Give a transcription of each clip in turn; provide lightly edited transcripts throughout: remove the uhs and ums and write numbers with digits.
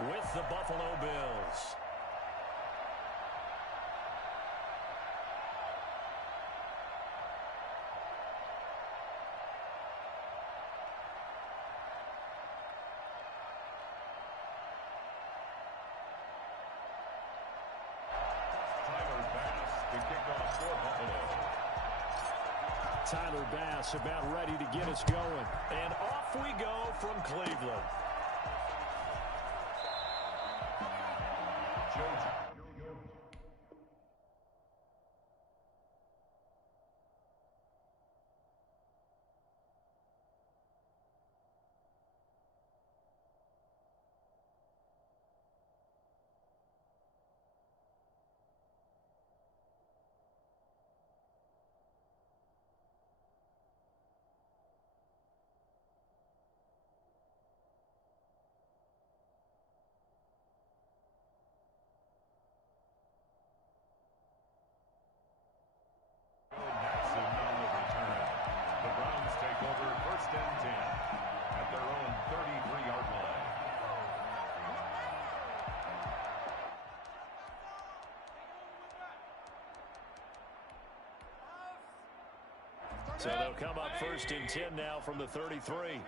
with the Buffalo Bills. Tyler Bass about ready to get us going. And off we go from Cleveland. So they'll come up 1st and 10 now from the 33.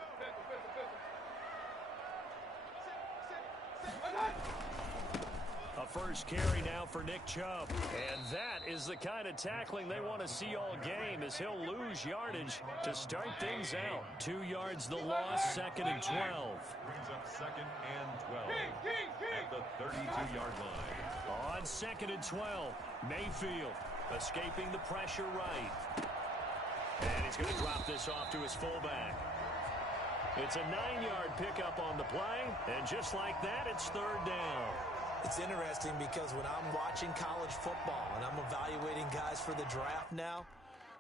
A first carry now for Nick Chubb. And that is the kind of tackling they want to see all game, as he'll lose yardage to start things out. 2 yards the loss, 2nd and 12. Brings up 2nd and 12 at the 32-yard line. On 2nd and 12, Mayfield escaping the pressure right. And he's going to drop this off to his fullback. It's a 9-yard pickup on the play, and just like that, it's 3rd down. It's interesting because when I'm watching college football and I'm evaluating guys for the draft now,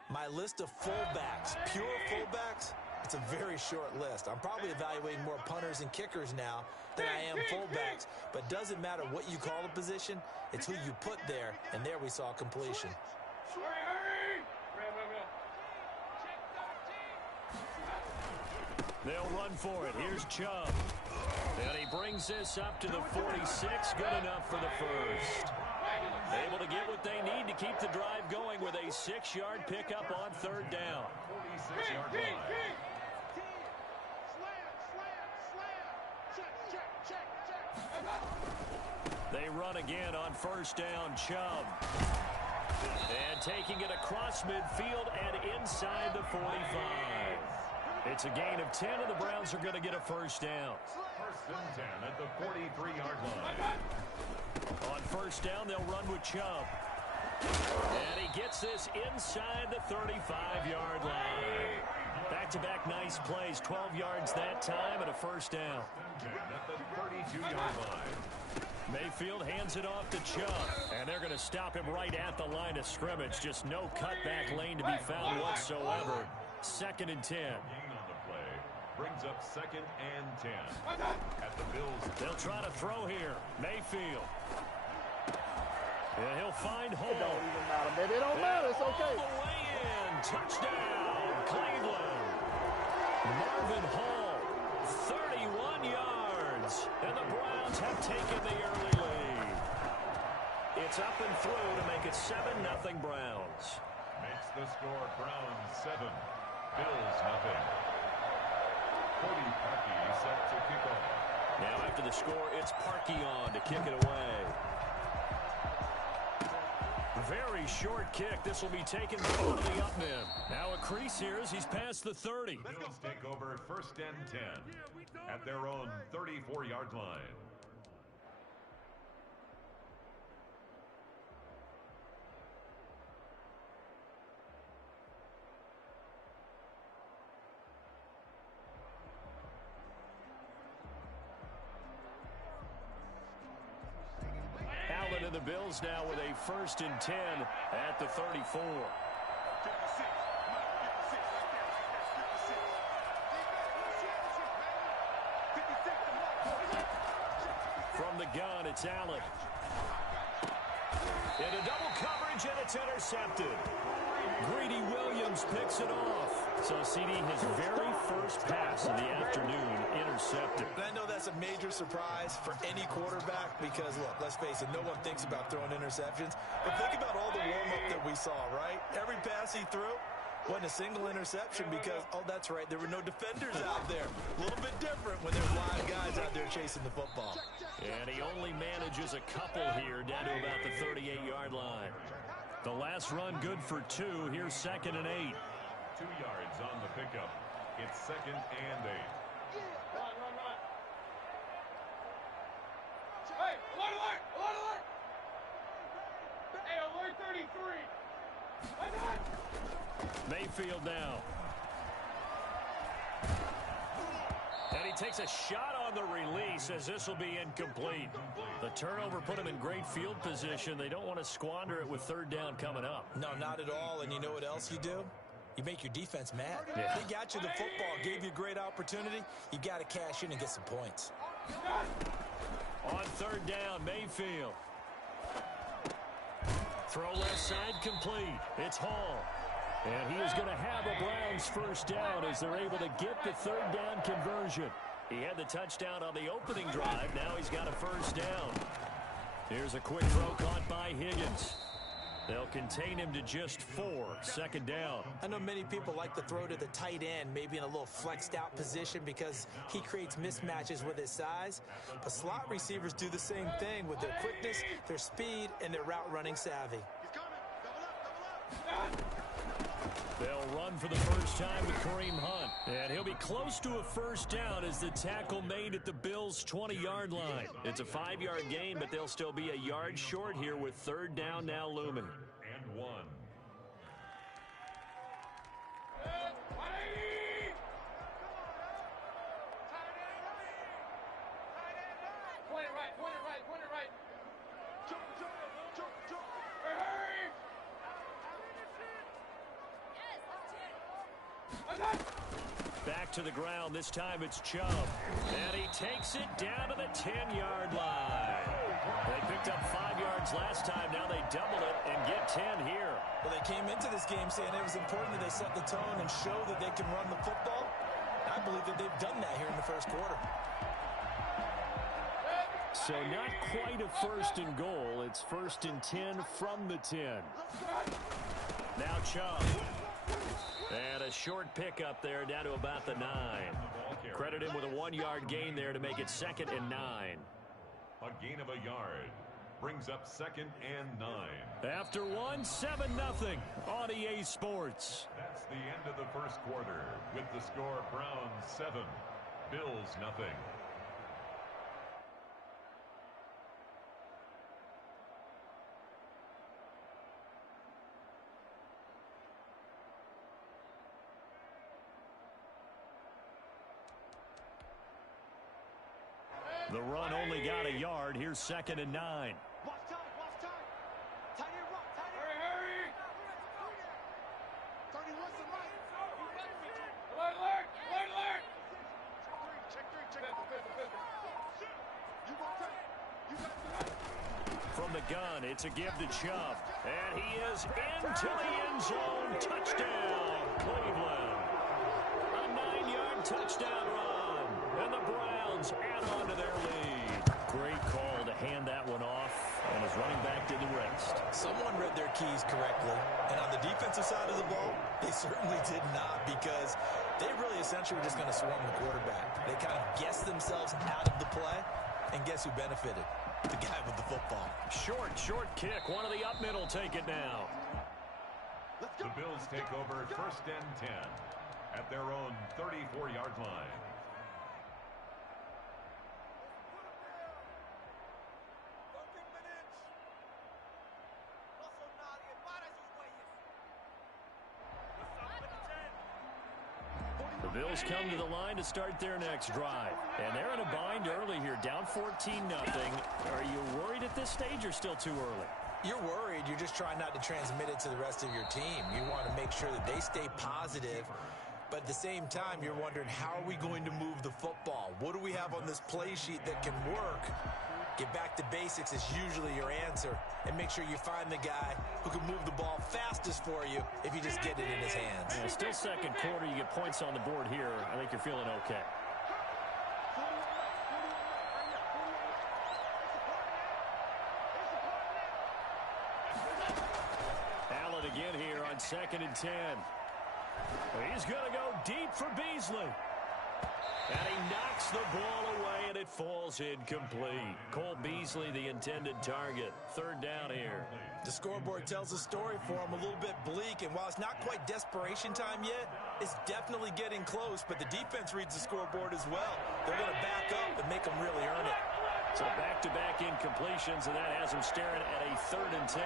my list of fullbacks, pure fullbacks, it's a very short list. I'm probably evaluating more punters and kickers now than I am fullbacks, but doesn't matter what you call a position, it's who you put there, and there we saw completion. They'll run for it. Here's Chubb. And he brings this up to the 46. Good enough for the first. Able to get what they need to keep the drive going with a 6-yard pickup on 3rd down. 46-yard line. They run again on 1st down. Chubb. And taking it across midfield and inside the 45. It's a gain of 10, and the Browns are going to get a 1st down. 1st and 10 at the 43-yard line. On 1st down, they'll run with Chubb. And he gets this inside the 35-yard line. Back-to-back nice plays, 12 yards that time, and a 1st down. At the 32-yard line. Mayfield hands it off to Chubb, and they're going to stop him right at the line of scrimmage. Just no cutback lane to be found whatsoever. 2nd and 10. Brings up 2nd and 10 at the Bills. They'll try to throw here. Mayfield. And he'll find Hall. It don't even matter, baby. It don't matter. It's okay. All the way in. Touchdown, Cleveland. Marvin Hall, 31 yards. And the Browns have taken the early lead. It's up and through to make it 7-0 Browns. Makes the score Browns 7, Bills nothing. Cody Parkey set to kick off. Now after the score, it's Parkey on to kick it away. Very short kick. This will be taken before the up men. Now a crease here as he's past the 30. Bills take over 1st and 10 at their own 34-yard line. The Bills now with a 1st and 10 at the 34. From the gun, it's Allen. Into double coverage, and it's intercepted. Greedy Williams picks it off. So, CD, his very first pass of the afternoon intercepted. And I know that's a major surprise for any quarterback because, look, let's face it, no one thinks about throwing interceptions. But think about all the warm-up that we saw, right? Every pass he threw wasn't a single interception because, oh, that's right, there were no defenders out there. A little bit different when there's live guys out there chasing the football. And he only manages a couple here down to about the 38-yard line. The last run good for 2. Here's 2nd and 8. 2 yards on the pickup. It's 2nd and 8. Run. Hey, alert! Hey, alert 33. Mayfield now. And he takes a shot on the release as this will be incomplete. The turnover put him in great field position. They don't want to squander it with 3rd down coming up. No, not at all. And you know what else you do? You make your defense mad. Yeah. They got you the football, gave you a great opportunity. You got to cash in and get some points. On 3rd down, Mayfield. Throw left side complete. It's Hall. And he is going to have a Browns 1st down as they're able to get the 3rd down conversion. He had the touchdown on the opening drive. Now he's got a 1st down. Here's a quick throw caught by Higgins. They'll contain him to just 4. 2nd down. I know many people like to throw to the tight end, maybe in a little flexed out position because he creates mismatches with his size. But slot receivers do the same thing with their quickness, their speed, and their route running savvy. They'll run for the first time with Kareem Hunt. And he'll be close to a 1st down as the tackle made at the Bills' 20-yard line. It's a 5-yard gain, but they'll still be a yard short here with 3rd down now looming. And 1. Point it right. Jump. Back to the ground. This time it's Chubb. And he takes it down to the 10-yard line. They picked up 5 yards last time. Now they double it and get 10 here. Well, they came into this game saying it was important that they set the tone and show that they can run the football. I believe that they've done that here in the 1st quarter. So not quite a 1st and goal. It's 1st and 10 from the 10. Now Chubb. And a short pickup there down to about the 9. Credit him with a 1-yard gain there to make it 2nd and 9. A gain of a yard. Brings up 2nd and 9. After 1, 7-0 on EA Sports. That's the end of the 1st quarter with the score Browns 7, Bills nothing. The run only got a yard. Here's 2nd and 9. Watch time. Tight end run. Hurry. 31 to right. Alert. Check three. From the gun, it's a give to Chubb. And he is into the end zone. Touchdown, Cleveland. A 9-yard touchdown run. And the Browns add on to their lead. Great call to hand that one off. And his running back did the rest. Someone read their keys correctly. And on the defensive side of the ball, they certainly did not because they really essentially were just going to swarm the quarterback. They kind of guessed themselves out of the play. And guess who benefited? The guy with the football. Short kick. One of the up middle take it now. The Bills take over 1st and 10 at their own 34-yard line. The Bills come to the line to start their next drive. And they're in a bind early here, down 14-0. Are you worried at this stage or still too early? You're worried. You're just trying not to transmit it to the rest of your team. You want to make sure that they stay positive But at the same time, you're wondering, how are we going to move the football? What do we have on this play sheet that can work? Get back to basics is usually your answer. And make sure you find the guy who can move the ball fastest for you if you just get it in his hands. Yeah, still second quarter. You get points on the board here. I think you're feeling okay. Allen again here on 2nd and 10. He's going to go deep for Beasley. And he knocks the ball away, and it falls incomplete. Cole Beasley, the intended target. 3rd down here. The scoreboard tells a story for him, a little bit bleak, and while it's not quite desperation time yet, it's definitely getting close, but the defense reads the scoreboard as well. They're going to back up and make them really earn it. So back-to-back incompletions, and that has them staring at a 3rd and 10.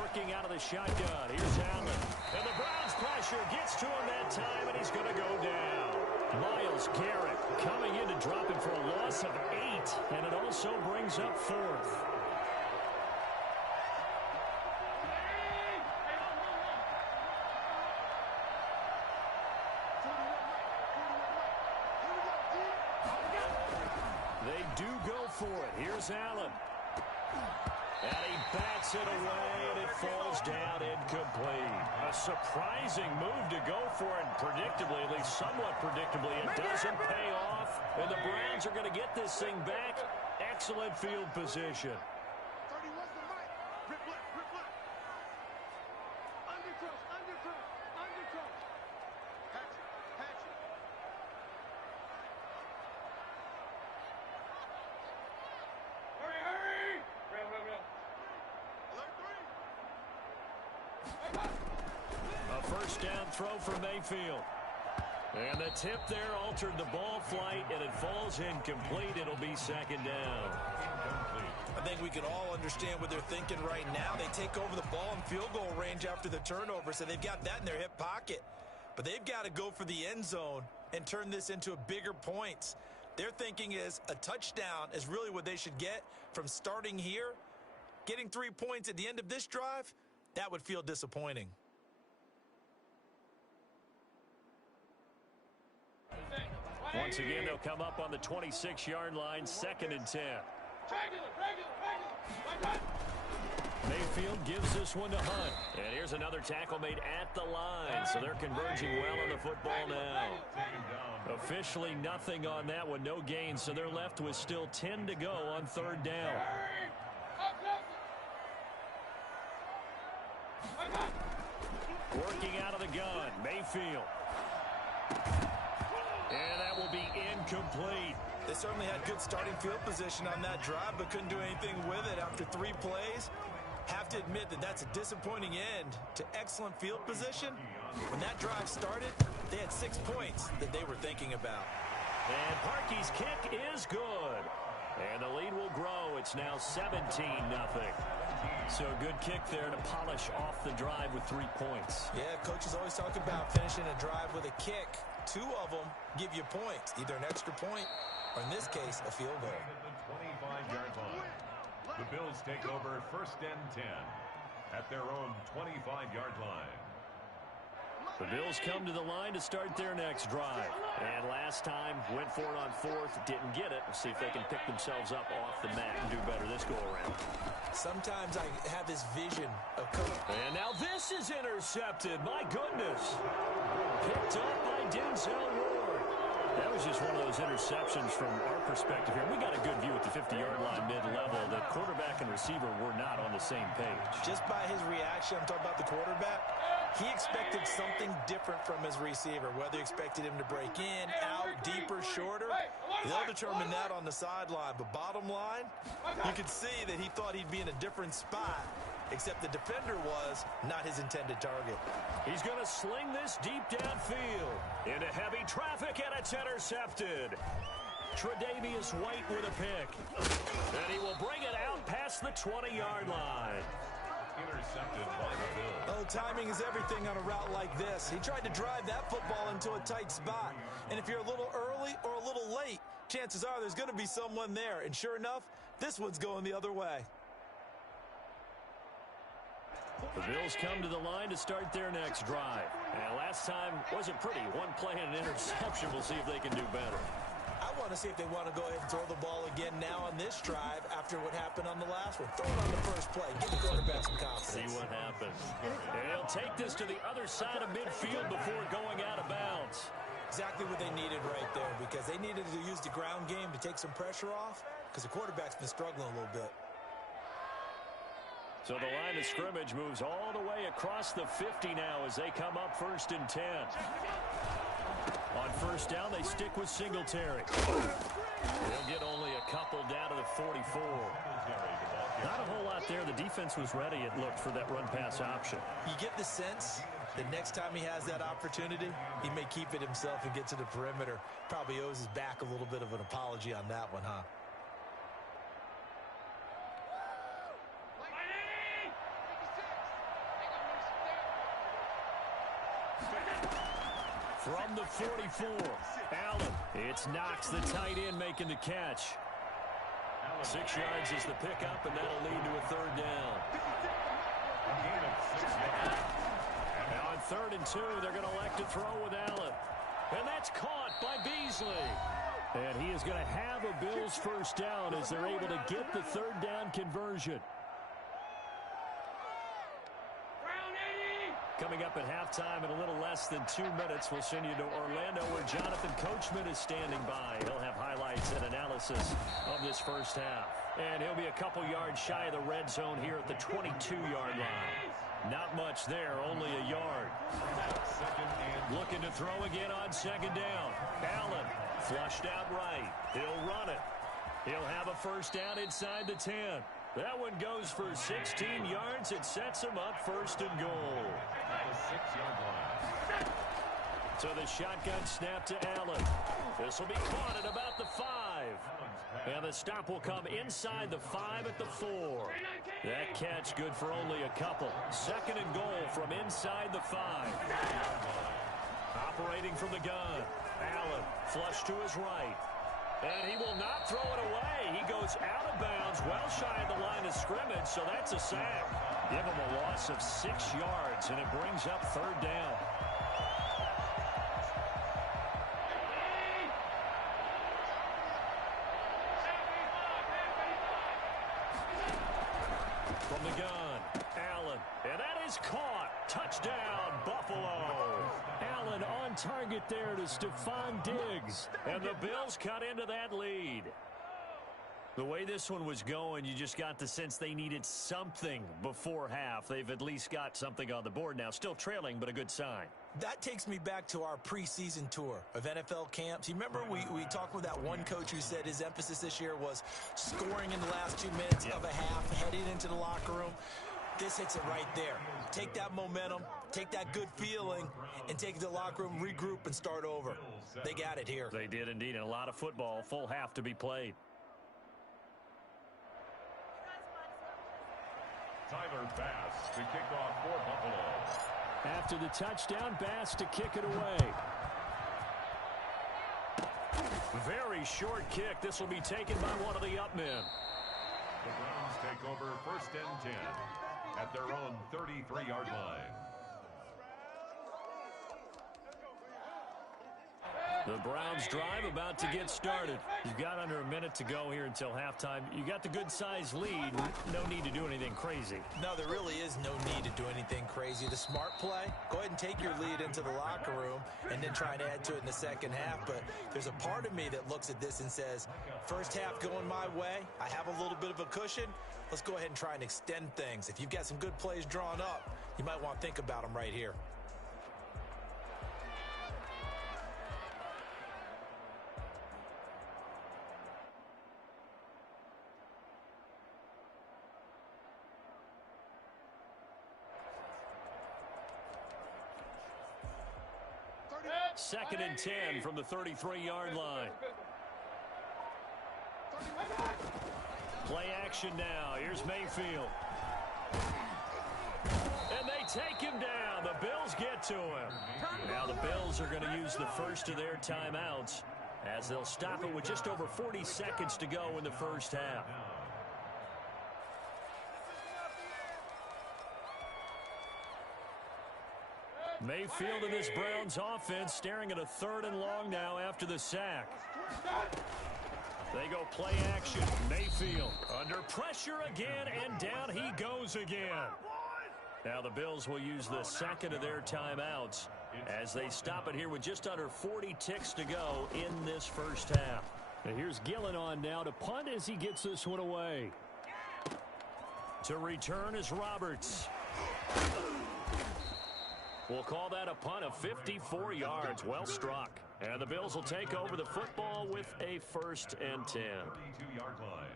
Working out of the shotgun. Here's Allen. And the Browns pressure gets to him that time, and he's going to go down. Myles Garrett coming in to drop him for a loss of 8, and it also brings up 4th. They do go for it. Here's Allen. And he bats it away, and it falls down incomplete. A surprising move to go for it, predictably, at least somewhat predictably. It doesn't pay off, and the Browns are going to get this thing back. Excellent field position. 31's the mic. Rip left, rip left. Undercross, undercross, undercross. Patch it, patch it. Hurry, hurry! Real. Alert 3. A 1st down throw for Mayfield. And the tip there altered the ball flight, and it falls incomplete. It'll be 2nd down. I think we can all understand what they're thinking right now. They take over the ball in field goal range after the turnover, so they've got that in their hip pocket. But they've got to go for the end zone and turn this into a bigger points. Their thinking is a touchdown is really what they should get from starting here. Getting 3 points at the end of this drive, that would feel disappointing. Once again, they'll come up on the 26-yard line, 2nd and 10. Mayfield gives this one to Hunt. And here's another tackle made at the line, so they're converging well on the football now. Officially nothing on that one, no gain, so they're left with still 10 to go on 3rd down. Working out of the gun, Mayfield. And that will be incomplete. They certainly had good starting field position on that drive, but couldn't do anything with it after 3 plays. Have to admit that that's a disappointing end to excellent field position. When that drive started, they had 6 points that they were thinking about. And Parkey's kick is good. And the lead will grow. It's now 17-0. So a good kick there to polish off the drive with 3 points. Yeah, coaches always talk about finishing a drive with a kick. 2 of them give you points, either an extra point or, in this case, a field goal. At the 25-yard line. The Bills take over 1st and 10 at their own 25-yard line. The Bills come to the line to start their next drive. And last time, went for it on 4th, didn't get it. We'll see if they can pick themselves up off the mat and do better this go-around. Sometimes I have this vision of coach. And now this is intercepted. My goodness. Picked up by Denzel Ward. That was just one of those interceptions from our perspective here. We got a good view at the 50-yard line mid-level. The quarterback and receiver were not on the same page. Just by his reaction, I'm talking about the quarterback, he expected something different from his receiver, whether he expected him to break in, out, deeper, shorter. They'll determine that on the sideline. But bottom line, you could see that he thought he'd be in a different spot, except the defender was not his intended target. He's going to sling this deep downfield into heavy traffic, and it's intercepted. Tre'Davious White with a pick. And he will bring it out past the 20-yard line. Intercepted by the Bills. Oh, timing is everything on a route like this. He tried to drive that football into a tight spot. And if you're a little early or a little late, chances are there's going to be someone there. And sure enough, this one's going the other way. The Bills come to the line to start their next drive. And last time wasn't pretty. One play and an interception. We'll see if they can do better. I want to see if they want to go ahead and throw the ball again now on this drive after what happened on the last one. Throw it on the first play. Give the quarterback some confidence. See what happens. And he'll take this to the other side of midfield before going out of bounds. Exactly what they needed right there, because they needed to use the ground game to take some pressure off, because the quarterback's been struggling a little bit. So the line of scrimmage moves all the way across the 50 now as they come up 1st and 10. On first down, they stick with Singletary. They'll get only a couple down to the 44. Not a whole lot there. The defense was ready, it looked, for that run-pass option. You get the sense that next time he has that opportunity, he may keep it himself and get to the perimeter. Probably owes his back a little bit of an apology on that one, huh? From the 44, Allen. It's Knox, the tight end, making the catch. 6 yards is the pickup, and that'll lead to a 3rd down. Now on 3rd and 2, they're going to elect to throw with Allen. And that's caught by Beasley. And he is going to have a Bills 1st down as they're able to get the 3rd down conversion. Coming up at halftime in a little less than 2 minutes, we'll send you to Orlando where Jonathan Coachman is standing by. He'll have highlights and analysis of this first half. And he'll be a couple yards shy of the red zone here at the 22-yard line. Not much there, only a yard. Looking to throw again on 2nd down. Allen flushed out right. He'll run it. He'll have a 1st down inside the 10. That one goes for 16 yards. It sets him up 1st and goal. So the shotgun snap to Allen. This will be caught at about the 5. And the stop will come inside the 5 at the 4. That catch good for only a couple. 2nd and goal from inside the 5. Operating from the gun. Allen flush to his right. And he will not throw it away. He goes out of bounds, well shy of the line of scrimmage, so that's a sack. Give him a loss of 6 yards, and it brings up 3rd down. From the gun, Allen, and that is caught. Touchdown, Buffalo. Allen on target there to Stephon Diggs, and the Bills cut into that lead. The way this one was going, you just got the sense they needed something before half. They've at least got something on the board now. Still trailing, but a good sign. That takes me back to our preseason tour of NFL camps. You remember we talked with that one coach who said his emphasis this year was scoring in the last 2 minutes of a half, heading into the locker room. This hits it right there. Take that momentum, take that good feeling, and take it to the locker room, regroup, and start over. They got it here. They did indeed, and a lot of football, full half to be played. Tyler Bass to kick off for Buffalo. After the touchdown, Bass to kick it away. Very short kick. This will be taken by one of the up men. The Browns take over 1st and 10 at their own 33-yard line. The Browns drive about to get started. You've got under a minute to go here until halftime. You got the good-sized lead. No need to do anything crazy. No, there really is no need to do anything crazy. The smart play, go ahead and take your lead into the locker room and then try and add to it in the second half. But there's a part of me that looks at this and says, first half going my way, I have a little bit of a cushion. Let's go ahead and try and extend things. If you've got some good plays drawn up, you might want to think about them right here. Second and 10 from the 33-yard line. Play action now. Here's Mayfield. And they take him down. The Bills get to him. Now the Bills are going to use the first of their timeouts as they'll stop it with just over 40 seconds to go in the first half. Mayfield and this Browns offense staring at a 3rd and long now after the sack. They go play action. Mayfield under pressure again, and down he goes again. Now the Bills will use the second of their timeouts as they stop it here with just under 40 ticks to go in this first half. And here's Gillen on now to punt as he gets this one away. To return is Roberts. We'll call that a punt of 54 yards. Well struck. And the Bills will take over the football with a 1st and 10. 32-yard line.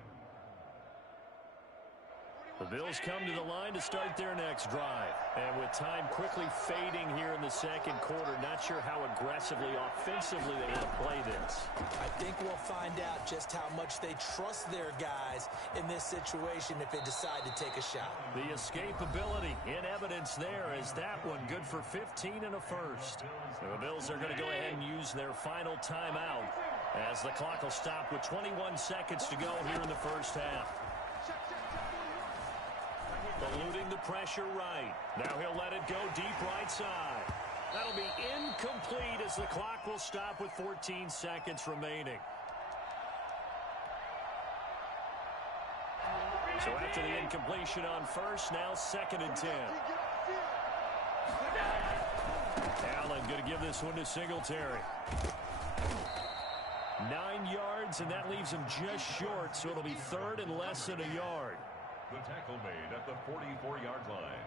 The Bills come to the line to start their next drive. And with time quickly fading here in the second quarter, not sure how aggressively, offensively they want to play this. I think we'll find out just how much they trust their guys in this situation if they decide to take a shot. The escapability in evidence there is that one good for 15 and a 1st. The Bills are going to go ahead and use their final timeout as the clock will stop with 21 seconds to go here in the first half. Eluding the pressure right. Now he'll let it go deep right side. That'll be incomplete as the clock will stop with 14 seconds remaining. So after the incompletion on first, now 2nd and 10. Allen going to give this one to Singletary. 9 yards, and that leaves him just short, so it'll be 3rd and less than a yard. The tackle made at the 44-yard line.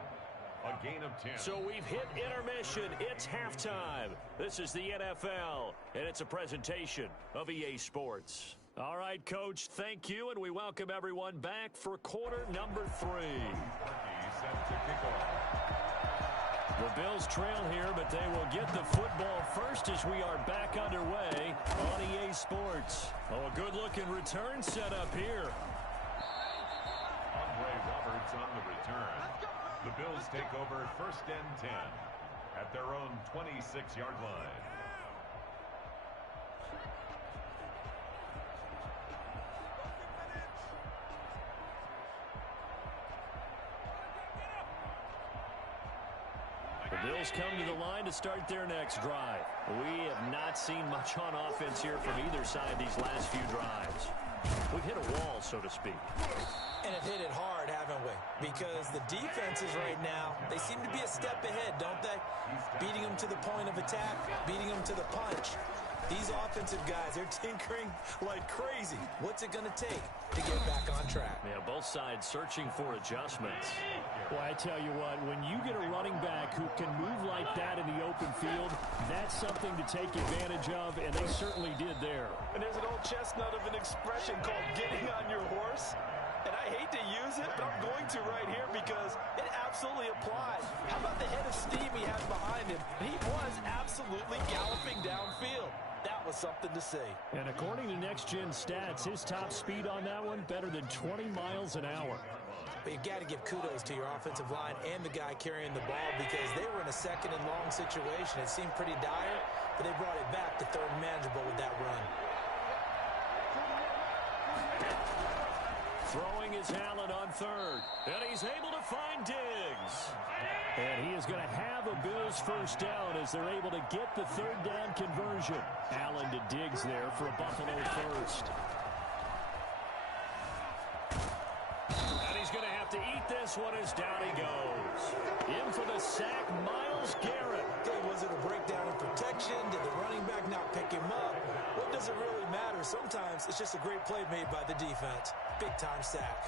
A gain of 10. So we've hit intermission. It's halftime. This is the NFL, and it's a presentation of EA Sports. All right, Coach, thank you, and we welcome everyone back for quarter number 3. Set to kick off. The Bills trail here, but they will get the football first as we are back underway on EA Sports. Oh, a good-looking return set up here. Roberts on the return. The Bills take over 1st and 10 at their own 26-yard line. The Bills come to the line to start their next drive. We have not seen much on offense here from either side these last few drives. We've hit a wall, so to speak. And have hit it hard, haven't we? Because the defenses right now, they seem to be a step ahead, don't they? Beating them to the point of attack, beating them to the punch. These offensive guys, they're tinkering like crazy. What's it going to take to get back on track? Yeah, both sides searching for adjustments. Well, I tell you what, when you get a running back who can move like that in the open field, that's something to take advantage of, and they certainly did there. And there's an old chestnut of an expression called getting on your horse. And I hate to use it, but I'm going to right here because it absolutely applies. How about the head of steam he has behind him? He was absolutely galloping downfield. That was something to see. And according to next-gen stats, his top speed on that one better than 20 miles an hour. But you've got to give kudos to your offensive line and the guy carrying the ball because they were in a 2nd and long situation. It seemed pretty dire, but they brought it back to 3rd and manageable with that run. Throwing is Allen on 3rd, and he's able to find Diggs. And he is going to have a Bills first down as they're able to get the 3rd down conversion. Allen to Diggs there for a Buffalo first. And he's going to have to eat this one as down he goes. In for the sack, Myles Garrett. Okay, was it a breakdown in protection? Did the running back not pick him up? What does it really matter? Sometimes it's just a great play made by the defense. Big-time sack.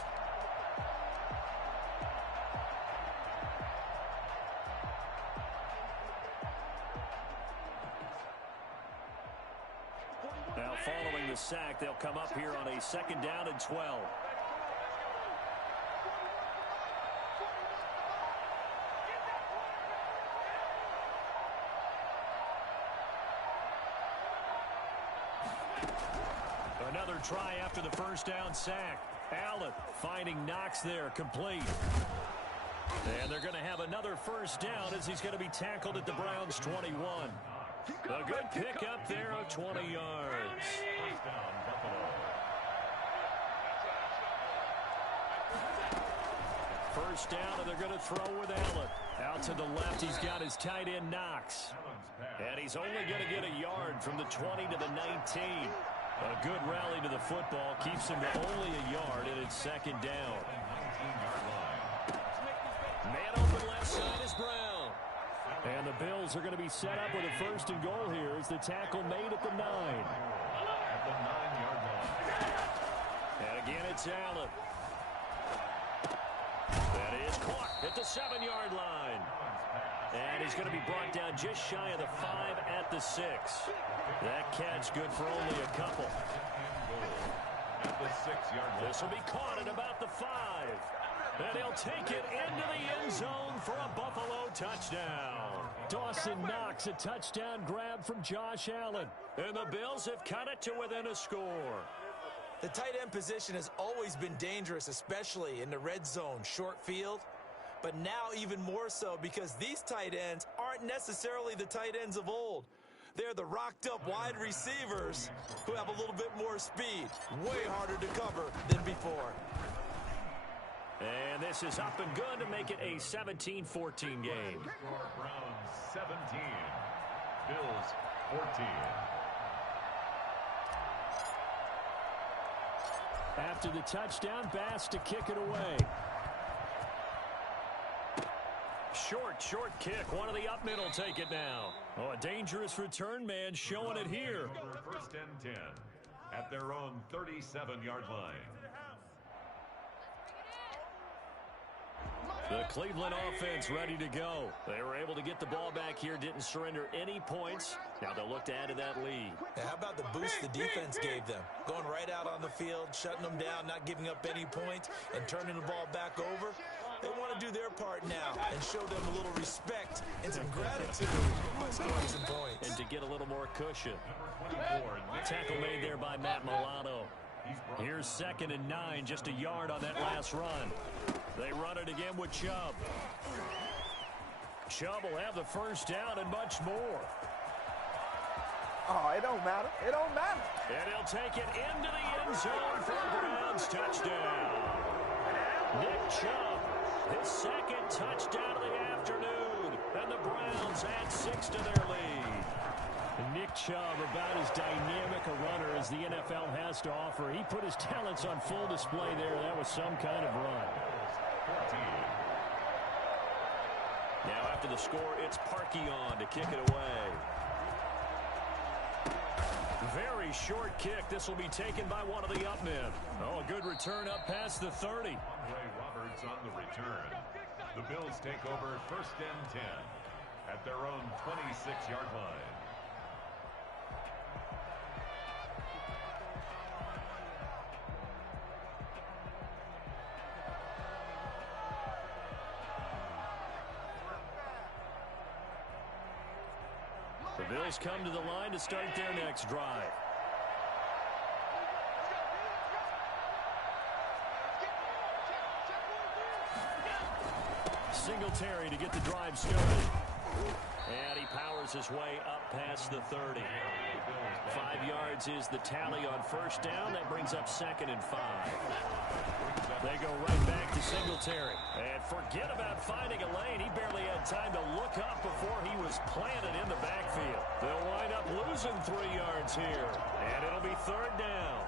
Now following the sack, they'll come up here on a 2nd down and 12. Another try after the first down sack. Allen finding Knox there, complete. And they're going to have another first down as he's going to be tackled at the Browns' 21. A good pickup there of 20 yards. First down, Buffalo. first down, and they're going to throw with Allen. Out to the left, he's got his tight end, Knox. And he's only going to get a yard from the 20 to the 19. A good rally to the football keeps him to only a yard, and it's second down. Man open left side is Brown. And the Bills are going to be set up with a first and goal here as the tackle made at the 9. At the 9-yard line. And again, it's Allen. That is caught at the 7-yard line. And he's going to be brought down just shy of the 5 at the 6. That catch good for only a couple. At the 6-yard line. This will be caught at about the 5. And he'll take it into the end zone for a Buffalo touchdown. Dawson Knox, a touchdown grab from Josh Allen. And the Bills have cut it to within a score. The tight end position has always been dangerous, especially in the red zone, short field. But now even more so because these tight ends aren't necessarily the tight ends of old. They're the rocked-up wide receivers who have a little bit more speed. Way harder to cover than before. And this is up and good to make it a 17-14 game. Score Browns 17. Bills 14. After the touchdown, Bass to kick it away. Short kick. One of the up mid will take it now. Oh, a dangerous return man showing it here. First and 10 at their own 37-yard line. The Cleveland offense ready to go. They were able to get the ball back here, didn't surrender any points. Now they'll look to add to that lead. Now, how about the boost the defense gave them? Going right out on the field, shutting them down, not giving up any points, and turning the ball back over. They want to do their part now and show them a little respect and some gratitude by scoring some points. And to get a little more cushion. Tackle made there by Matt Milano. Here's 2nd and 9, just a yard on that last run. They run it again with Chubb. Chubb will have the first down and much more. Oh, it don't matter. It don't matter. And he'll take it into the end zone for a Browns touchdown. Nick Chubb, his 2nd touchdown of the afternoon. And the Browns add 6 to their lead. Nick Chubb, about as dynamic a runner as the NFL has to offer. He put his talents on full display there. That was some kind of run. Now after the score, it's Parkey on to kick it away. Very short kick. This will be taken by one of the up men. Oh, a good return up past the 30. Ray Roberts on the return. The Bills take over 1st and 10 at their own 26-yard line. The Bills come to the line to start their next drive. Singletary to get the drive started. And he powers his way up past the 30. 5 yards is the tally on first down. That brings up 2nd and 5. They go right back to Singletary. And forget about finding a lane. He barely had time to look up before he was planted in the backfield. They'll wind up losing 3 yards here. And it'll be 3rd down.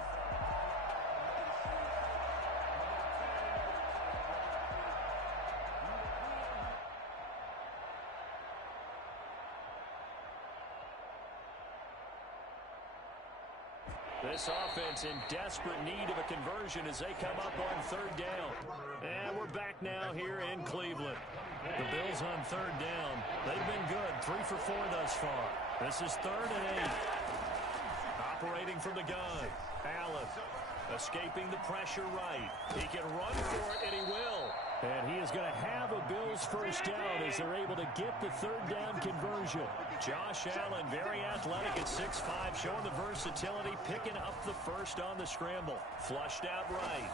This offense in desperate need of a conversion as they come up on 3rd down. And we're back now here in Cleveland. The Bills on 3rd down. They've been good, 3 for 4 thus far. This is 3rd and 8. Operating from the gun. Allen escaping the pressure right. He can run for it, and he will. And he is going to have a Bills first down as they're able to get the 3rd down conversion. Josh Allen, very athletic at 6'5", showing the versatility, picking up the first on the scramble. Flushed out right.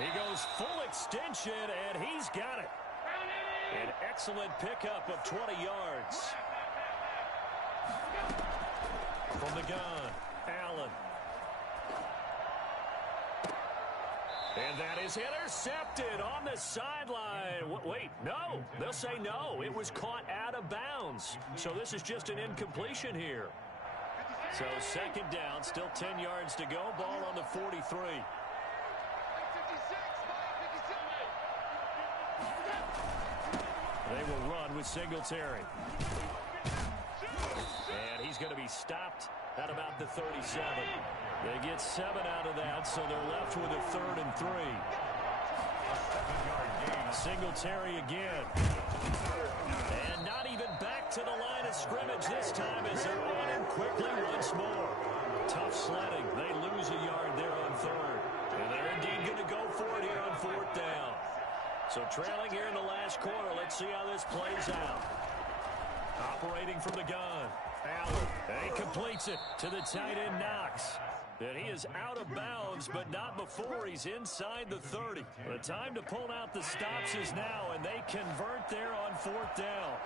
He goes full extension, and he's got it. An excellent pickup of 20 yards. From the gun, Allen. And that is intercepted on the sideline. Wait, no. They'll say no. It was caught out of bounds. So this is just an incompletion here. So second down, still 10 yards to go. Ball on the 43. They will run with Singletary. And he's going to be stopped at about the 37. They get 7 out of that, so they're left with a 3rd and 3. Singletary again. And not even back to the line of scrimmage this time as they're on him quickly once more. Tough sledding. They lose a yard there on 3rd. And they're indeed going to go for it here on 4th down. So trailing here in the last quarter. Let's see how this plays out. Operating from the gun. Allen. And he completes it to the tight end Knox. And he is out of bounds, but not before he's inside the 30. The time to pull out the stops is now, and they convert there on 4th down.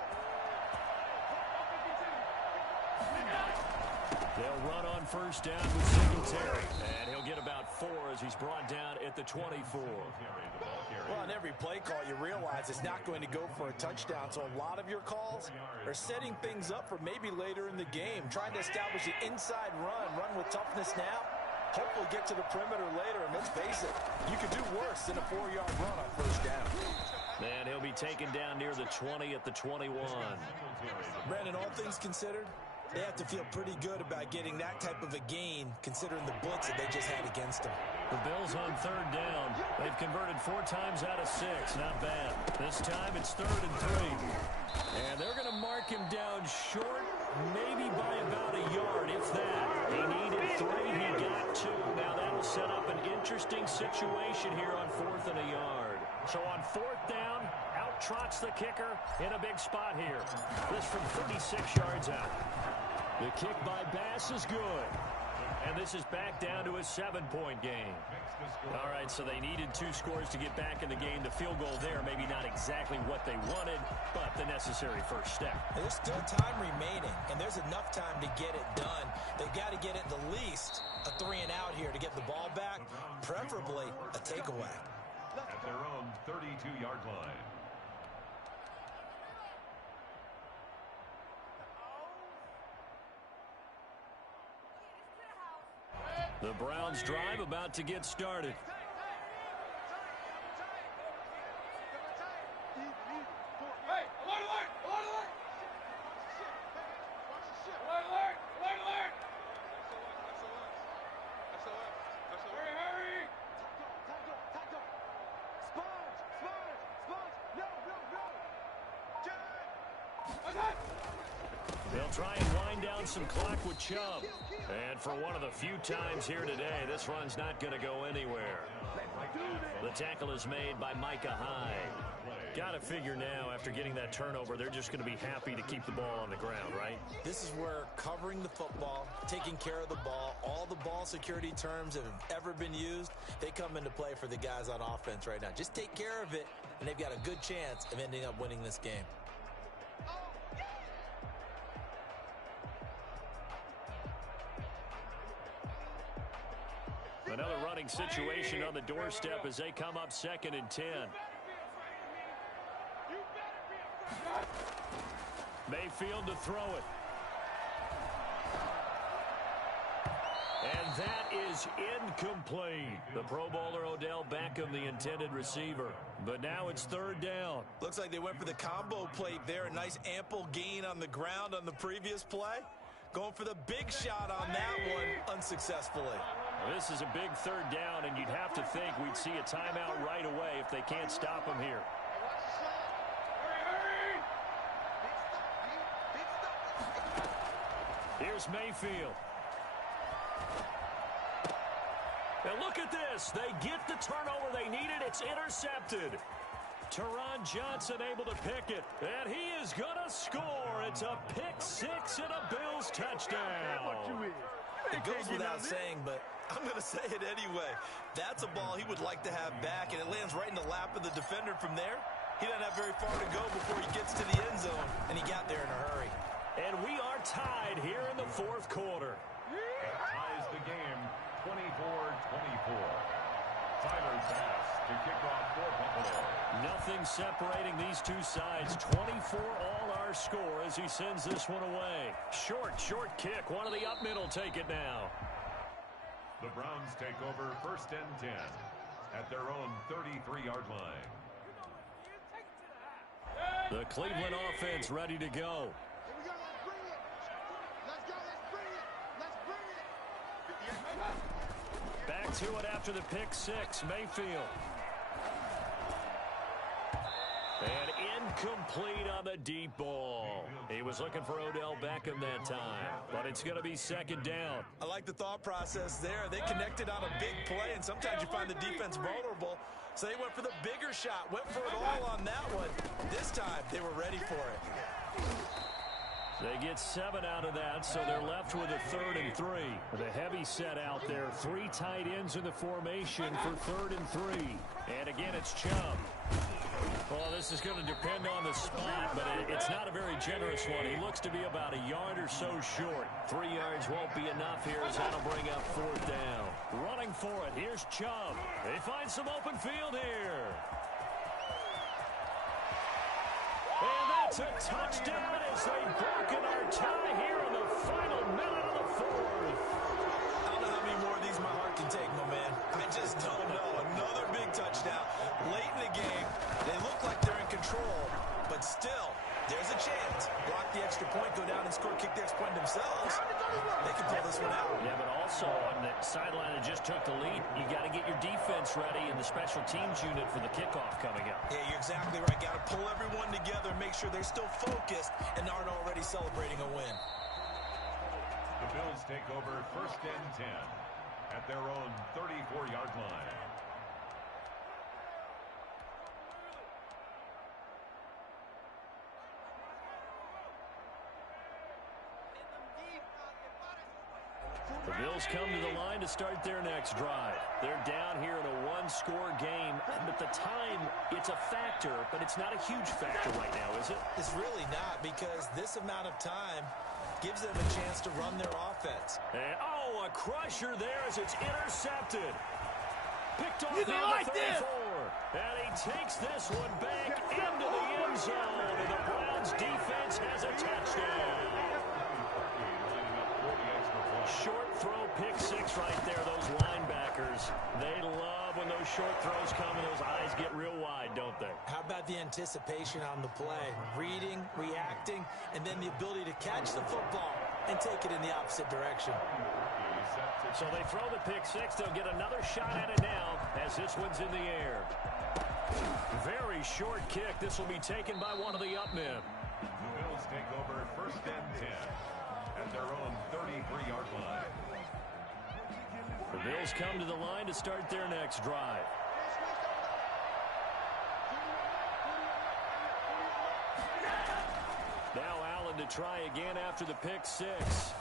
They'll run on 1st down with Singletary. And he'll get about 4 as he's brought down at the 24. Well, on every play call, you realize it's not going to go for a touchdown. So a lot of your calls are setting things up for maybe later in the game, trying to establish an inside run with toughness now, hopefully get to the perimeter later. And let's face it, you could do worse than a 4-yard run on 1st down. And he'll be taken down near the 20 at the 21. Brandon, all things considered, they have to feel pretty good about getting that type of a gain, considering the blitz that they just had against them. The Bills on 3rd down. They've converted 4 times out of 6. Not bad. This time it's 3rd and 3. And they're going to mark him down short, maybe by about a yard, if that. He needed 3. He got 2. Now that'll set up an interesting situation here on 4th and a yard. So on 4th down, out trots the kicker in a big spot here. This from 36 yards out. The kick by Bass is good. And this is back down to a 7-point game. All right, so they needed 2 scores to get back in the game. The field goal there, maybe not exactly what they wanted, but the necessary first step. And there's still time remaining, and there's enough time to get it done. They've got to get at the least a 3 and out here to get the ball back, preferably a takeaway. At their own 32-yard line. The Browns drive about to get started. They'll try and wind down some clock with Chubb. And for one of the few times here today, this run's not going to go anywhere. The tackle is made by Micah Hyde. Got to figure now, after getting that turnover, they're just going to be happy to keep the ball on the ground, right? This is where covering the football, taking care of the ball, all the ball security terms that have ever been used, they come into play for the guys on offense right now. Just take care of it, and they've got a good chance of ending up winning this game. Another running situation on the doorstep as they come up 2nd and 10. Mayfield to throw it. And that is incomplete. The Pro Bowler Odell Beckham, the intended receiver. But now it's 3rd down. Looks like they went for the combo plate there. A nice ample gain on the ground on the previous play. Going for the big shot on that one unsuccessfully. This is a big 3rd down, and you'd have to think we'd see a timeout right away if they can't stop him here. Here's Mayfield. And look at this. They get the turnover they needed. It's intercepted. Teron Johnson able to pick it. And he is going to score. It's a pick-6 and a Bills touchdown. It goes without saying, but I'm going to say it anyway. That's a ball he would like to have back, and it lands right in the lap of the defender from there. He doesn't have very far to go before he gets to the end zone, and he got there in a hurry. And we are tied here in the 4th quarter. It ties the game 24-24. Tyler to kick off for Buffalo. Nothing separating these two sides. 24 all our score as he sends this one away. Short kick. One of the up middle take it now. The Browns take over 1st and 10 at their own 33-yard line. The Cleveland offense ready to go. Here we go. Let's bring it. Let's go. Let's bring it. Let's bring it. Back to it after the pick six. Mayfield. And incomplete on the deep ball. He was looking for Odell Beckham that time, but it's going to be 2nd down. I like the thought process there. They connected on a big play, and sometimes you find the defense vulnerable. So they went for the bigger shot, went for it all on that one. This time, they were ready for it. They get 7 out of that, so they're left with a 3rd and 3. The heavy set out there. 3 tight ends in the formation for 3rd and 3. And again, it's Chubb. Well, this is going to depend on the spot, but it's not a very generous one. He looks to be about a yard or so short. 3 yards won't be enough here as that'll bring up 4th down. Running for it. Here's Chubb. They find some open field here. And that's a touchdown as they've broken our tie here in the final minute of the 4th. I don't know how many more of these my heart can take, my man. I just don't know. Another big touchdown. Late in the game, they look like they're in control, but still, there's a chance. Block the extra point, go down and score, kick the extra point themselves. They can pull this one out. Yeah, but also on the sideline that just took the lead, you got to get your defense ready in the special teams unit for the kickoff coming up. Yeah, you're exactly right. Got to pull everyone together, make sure they're still focused and aren't already celebrating a win. The Bills take over 1st and 10 at their own 34-yard line. The Bills come to the line to start their next drive. They're down here in a 1-score game, but the time, it's a factor, but it's not a huge factor right now, is it? It's really not, because this amount of time gives them a chance to run their offense. And, a crusher there as it's intercepted. Picked off You near go the like 34. this. And he takes this one back into the end zone, and the Browns defense has a touchdown. Short throw, pick six right there. Those linebackers, they love when those short throws come and those eyes get real wide, don't they? How about the anticipation on the play? Reading, reacting, and then the ability to catch the football and take it in the opposite direction. So they throw the pick six. They'll get another shot at it now as this one's in the air. Very short kick. This will be taken by one of the up men. The Bills take over 1st and 10 at their own 33-yard line. The Bills come to the line to start their next drive. Now Allen to try again after the pick six.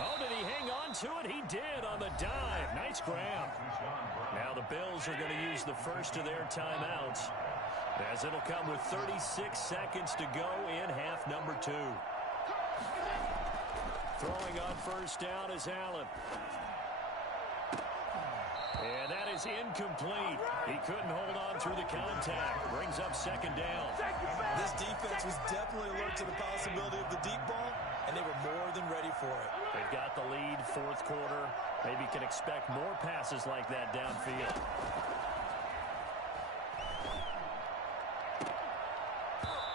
Oh, did he hang on to it? He did on the dive. Nice grab. Now the Bills are going to use the first of their timeouts, as it'll come with 36 seconds to go in half number 2. Throwing on first down is Allen. And that is incomplete. He couldn't hold on through the contact. Brings up 2nd down. This defense was definitely alert to the possibility of the deep ball, and they were more than ready for it. They've got the lead, 4th quarter. Maybe can expect more passes like that downfield.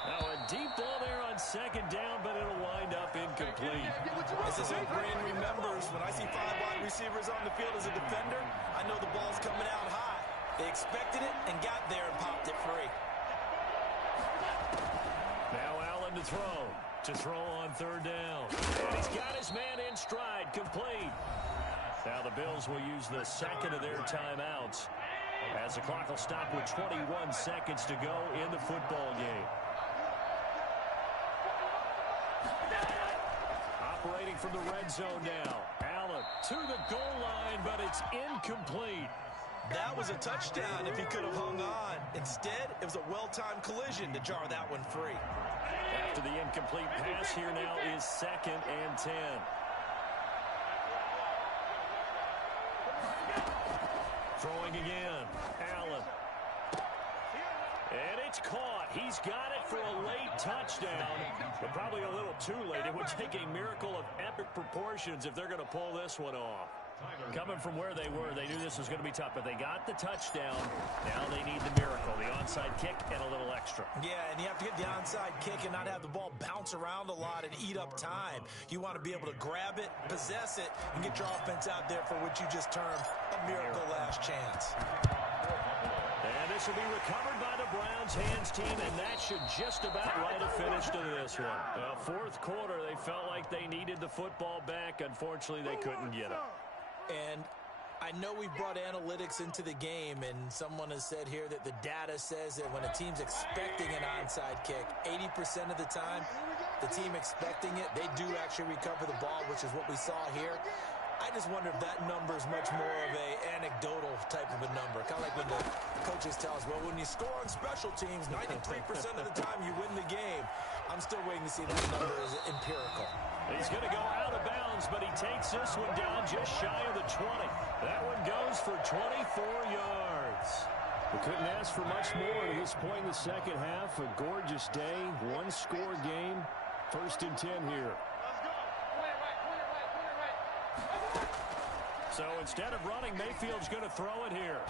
Now a deep ball there on 2nd down, but it'll wind up incomplete. This is what Brand remembers. When I see 5 wide receivers on the field as a defender, I know the ball's coming out high. They expected it and got there and popped it free. Now Allen to throw. To throw on 3rd down. And he's got his man in stride, complete. Now the Bills will use the second of their timeouts, as the clock will stop with 21 seconds to go in the football game. Operating from the red zone now. Allen to the goal line, but it's incomplete. That was a touchdown if he could have hung on. Instead, it was a well-timed collision to jar that one free. After the incomplete pass, here now is 2nd and 10. Throwing again. Allen. And it's caught. He's got it for a late touchdown, but probably a little too late. It would take a miracle of epic proportions if they're going to pull this one off. Coming from where they were, they knew this was going to be tough, but they got the touchdown. Now they need the miracle, the onside kick and a little extra. Yeah, and you have to get the onside kick and not have the ball bounce around a lot and eat up time. You want to be able to grab it, possess it, and get your offense out there for what you just termed a miracle last chance. And this will be recovered by the Browns hands team, and that should just about write a finish to this one. Fourth quarter, they felt like they needed the football back. Unfortunately, they couldn't get it. And I know we brought analytics into the game, and someone has said here that the data says that when a team's expecting an onside kick, 80% of the time, the team expecting it, they do actually recover the ball, which is what we saw here. I just wonder if that number is much more of a anecdotal type of a number. Kind of like when the coaches tell us, well, when you score on special teams, 93% of the time you win the game. I'm still waiting to see if that number is empirical. He's going to go out of bounds, but he takes this one down just shy of the 20. That one goes for 24 yards. We couldn't ask for much more at this point in the second half. A gorgeous day, one-score game. 1st and 10 here. So instead of running, Mayfield's going to throw it here.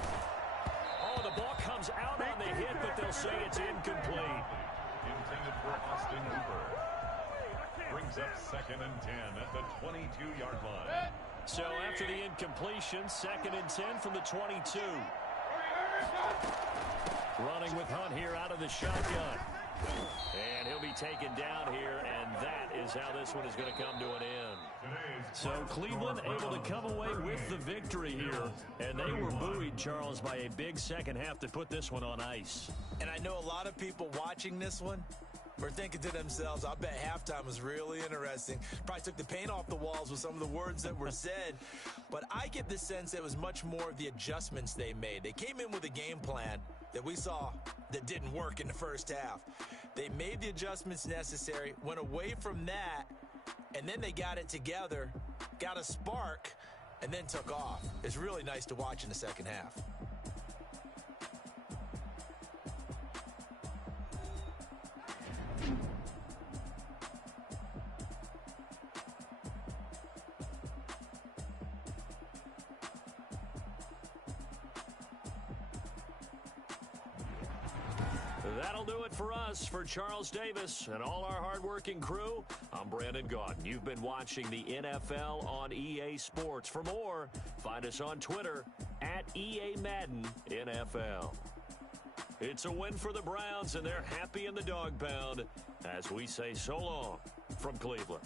Oh, the ball comes out on the hit, but they'll say it's incomplete. Intended for Austin Hooper. Brings up 2nd and 10 at the 22-yard line. So after the incompletion, 2nd and 10 from the 22. Running with Hunt here out of the shotgun. And he'll be taken down here, and that is how this one is going to come to an end. So Cleveland able to come away with the victory here, and they were buoyed, Charles, by a big second half to put this one on ice. And I know a lot of people watching this one were thinking to themselves, I bet halftime was really interesting. Probably took the paint off the walls with some of the words that were said. But I get the sense it was much more of the adjustments they made. They came in with a game plan that we saw that didn't work in the first half. They made the adjustments necessary, went away from that, and then they got it together, got a spark, and then took off. It's really nice to watch in the second half. That'll do it for us. For Charles Davis and all our hardworking crew, I'm Brandon Gaudin. You've been watching the NFL on EA Sports. For more, find us on Twitter at EA Madden NFL. It's a win for the Browns, and they're happy in the dog pound as we say so long from Cleveland.